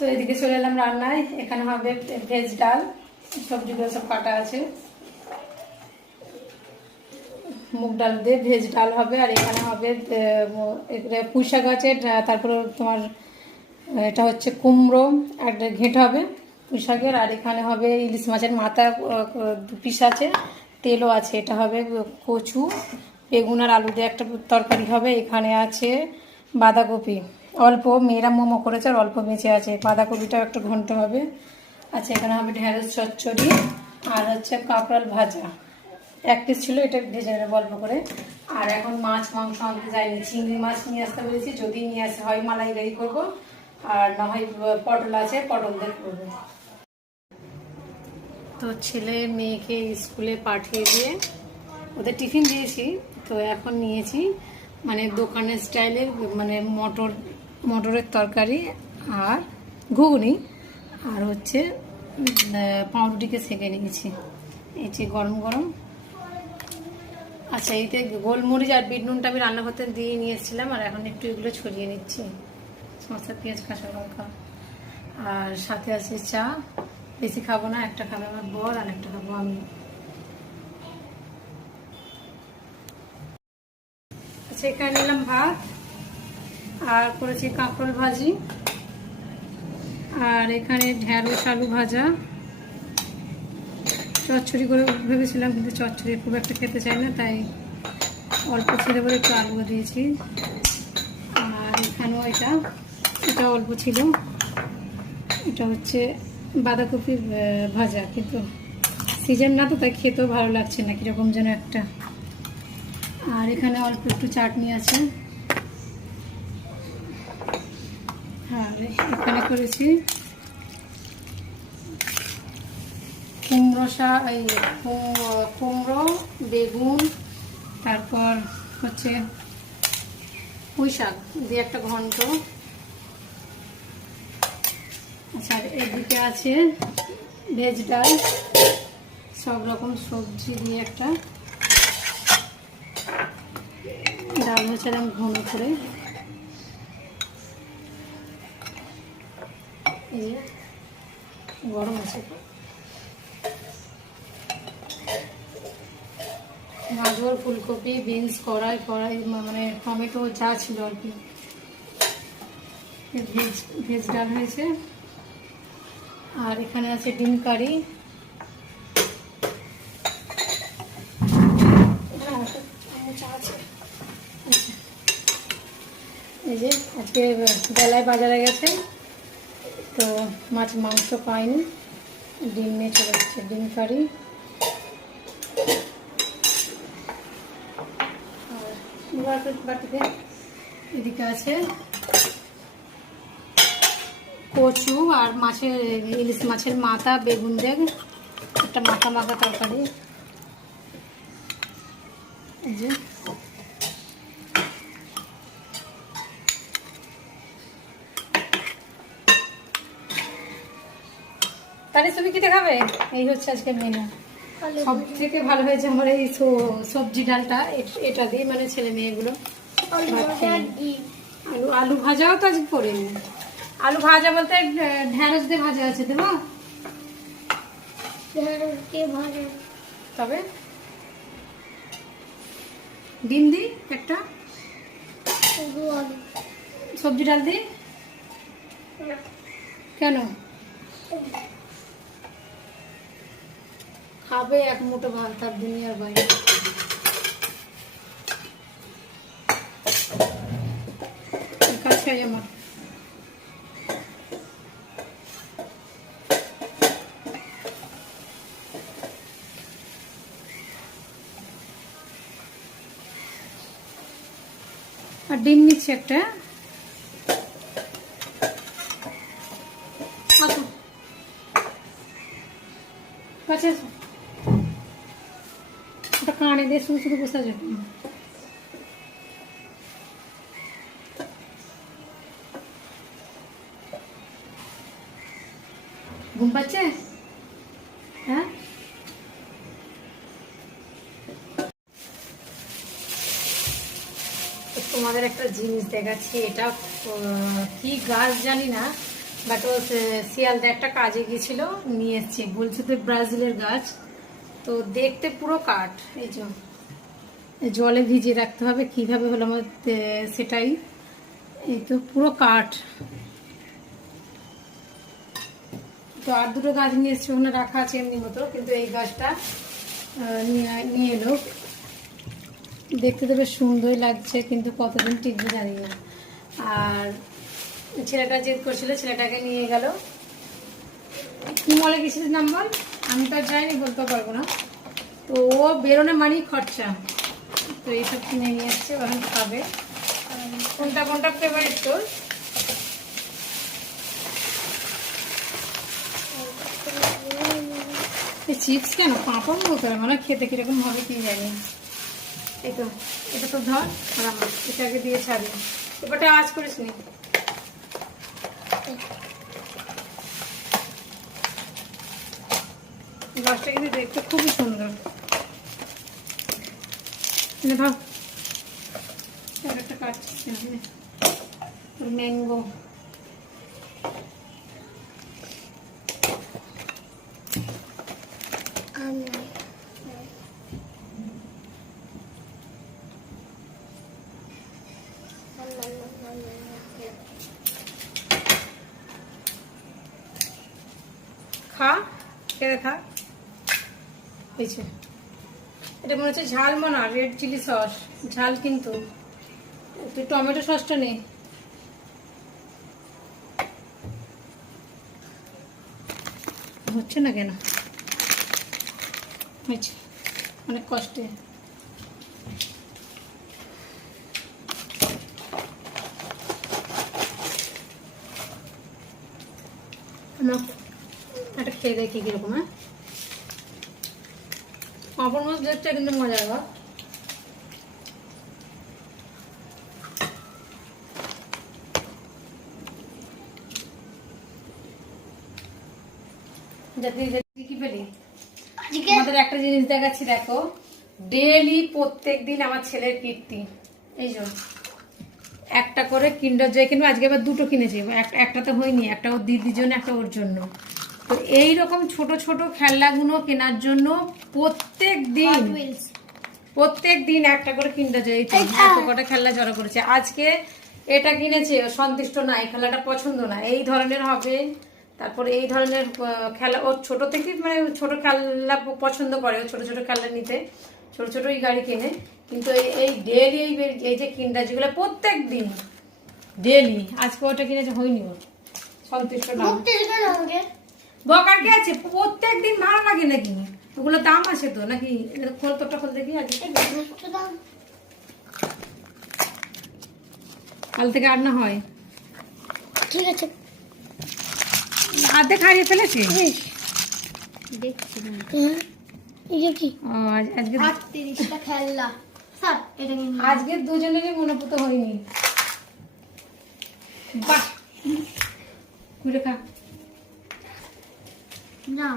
তো এদিকে চলে এলাম রান্নায়। এখানে হবে ভেজ ডাল, সবজিগুলো সব কাটা আছে, মুগ ডাল দিয়ে ভেজ ডাল হবে। আর এখানে হবে পুঁই শাক আছে, তারপরে তোমার এটা হচ্ছে কুমড়ো একটা ঘেঁট হবে পুঁই শাকের। আর এখানে হবে ইলিশ মাছের মাথা 2 পিস আছে, তেলও আছে। এটা হবে কচু, বেগুন আর আলু দিয়ে একটা তরকারি হবে। এখানে আছে বাঁধাকপি, অল্প মেয়েরা মোমো করেছে আর অল্প বেঁচে আছে, বাঁধাকপিটাও একটা ঘন্ট হবে। আচ্ছা, এখানে হবে ঢেঁড়স চচ্চড়ি আর হচ্ছে কাঁকড়াল ভাজা। 1 পিস ছিল, এটা ভেজে নেবো অল্প করে। আর এখন মাছ মাংস আনতে যাইনি, চিংড়ি মাছ নিয়ে আসতে বলেছি, যদি নিয়ে আসে হয় মালাইকারি করবো, আর না হয় পটল আছে পটল দিয়ে করবো। তো ছেলে মেয়েকে স্কুলে পাঠিয়ে দিয়ে ওদের টিফিন দিয়েছি। তো এখন নিয়েছি মানে দোকানের স্টাইলের মানে মটরের তরকারি আর ঘুগনি, আর হচ্ছে পাউরুটিকে সেঁকে নিয়েছি, এই যে গরম গরম। আচ্ছা, এইতে গোলমরিচ আর বিট নুনটা আমি রান্না করতে দিয়ে নিয়ে এসেছিলাম, আর এখন একটু এগুলো ছড়িয়ে নিচ্ছি, সমস্ত পেঁয়াজ কাঁচা লঙ্কা। আর সাথে আছে চা, বেশি খাবো না, একটা খাবে আমার বর আর একটা খাবো আমি। আচ্ছা, এখানে নিলাম ভাত আর করেছি কাঁকরোল ভাজি, আর এখানে ঢেঁড়স আলু ভাজা। চচ্চড়ি করে ভেবেছিলাম, কিন্তু চচ্চড়ি খুব একটা খেতে চাই না, তাই অল্প ছিল বলে একটু আলু দিয়েছি। আর এখানেও এটা অল্প ছিল, এটা হচ্ছে বাঁধাকপি ভাজা, কিন্তু সিজন না তো, তাই খেতেও ভালো লাগছে না, কীরকম যেন একটা। আর এখানে অল্প একটু চাটনি আছে। আর এখানে করেছি কুমড়ো বেগুন, তারপর হচ্ছে পুঁই শাক দিয়ে একটা ঘন্ট। আচ্ছা, এদিকে আছে ভেজ ডাল, সব রকম সবজি দিয়ে একটা ডাল হচ্ছে ঘন করে। এই যে গরম আছে, গাজর ফুলকপি বিনস কড়াই মানে টমেটো যা ছিল আর কি, ভেজ ডাল হয়েছে। আর এখানে আছে ডিম কারি, এই যে আজকে বেলায় বাজারে গেছে তো মাছ মাংস পাইনি, ডিম নিয়ে চলে যাচ্ছে, ডিম কারি। আর বাটিতে এদিকে আছে কচু আর ইলিশ মাছের মাথা বেগুন দিয়ে একটা মাখা মাখা তরকারি। এই যে তাহলে তুমি কি দেখাবে? এই হচ্ছে আজকে মেনু। সব থেকে ভালো হয়েছে আমার এই সবজি ডালটা, এটা দিয়ে মানে ছেলে মেয়েগুলো। আলু ভাজাও তো আজকে করিনি, আলু ভাজা বলতে ঢেঁড়স দিয়ে ভাজা আছে, দেবো তবে ডিম দিই একটা, সবজি ডাল দিই কেন? খাবে এক মুঠো ভাত, তার দুনিয়ার বাইরে। কাছে আমার আর ডিম নিচ্ছি একটা। ওটা কানে দিয়ে শুধু শুধু বসে যাবে। ঘুম পাচ্ছে? হ্যাঁ, তোমাদের একটা জিনিস দেখাচ্ছি, এটা কি গাছ জানি না, বাট ও শিয়ালদা একটা কাজে গিয়েছিল, নিয়ে এসছে, বলছে তো ব্রাজিলের গাছ, তো দেখতে পুরো কাঠ। এই যে জলে ভিজিয়ে রাখতে হবে, কিভাবে হলো আমার সেটাই, এই তো পুরো কাঠ। তো আর দুটো গাছ নিয়ে এসছে, ওখানে রাখা আছে এমনি মতো, কিন্তু এই গাছটা নিয়ে এলো। দেখতে তো বেশ সুন্দরই লাগছে, কিন্তু কতদিন টিকবে জানি না। আর ছেলেটা জেদ করছিল, ছেলেটাকে নিয়ে গেল। কি মলে গেছিস নাম্বার, আমি তো আর যাইনি, বলতে পারবো না। তো ও বেরোনে মানেই খরচা, তো এইসব কিনে নিয়ে আসছে, ওখানে খাবে। কোনটা কোনটা ফেভারিট তোর? চিপস কেন, পাঁপড় বলতে হবে, মানে খেতে কিরকম হবে কি জানি। এই তো এটা তো ধর, এটাকে দিয়ে ছাড়ি, এবারটা আওয়াজ করিস নি। গাছটা কিন্তু দেখতে খুবই সুন্দর। ভাব একটা কাটছি ম্যাঙ্গো। খা, খেতে থাক। এটা মনে হচ্ছে ঝাল, মনে রেড চিলি সস ঝাল, কিন্তু তুই টমেটো সসটা নে। হচ্ছে না কেন, হয়েছে অনেক কষ্টে। এটা খেয়ে দেখি কিরকম। হ্যাঁ, পাঁপড় মাছ দেখতে কিন্তু মজা হবে। কি পেলি? আমাদের একটা জিনিস দেখাচ্ছি, দেখো, ডেইলি প্রত্যেক দিন আমার ছেলের কীর্তি। এই জন্য একটা করে কিন্ডার জয় কিনবো, আজকে আবার দুটো কিনেছি, একটা তো হয়নি, একটা ওর দিদির জন্য, একটা ওর জন্য। তো এইরকম ছোট ছোট খেলনাগুলো কেনার জন্য প্রত্যেক দিন একটা করে কিন্ডার জয়, এত কটা খেলনা জড়ো করেছে। আজকে এটা কিনেছে, সন্তুষ্ট না, এই খেলাটা পছন্দ না, এই ধরনের হবে। তারপরে এই ধরনের খেলা, ওর ছোট থেকে মানে ছোট খেলনা পছন্দ করে, ও ছোট ছোট খেলনা নিতে, ছোট ছোট এই গাড়ি কেনে। কিন্তু এই ডেলি এই যে কিন্ডার যেগুলো প্রত্যেক দিন ডেলি, আজকে ওটা কিনেছে, হয়নি ওর, সন্তুষ্ট না। বকার কি আছে, প্রত্যেক দিন ভালো লাগে নাকি? ওগুলো দাম আছে তো নাকি? খোল, তোরটা খোল দেখি। আজকে কাল থেকে আর না হয়, ঠিক আছে। আর্ধেক হারিয়ে ফেলেছি, দেখছি না আজকে দুজনেরই মনোপুত হয়নি। বাহ, ঘুরে খা না।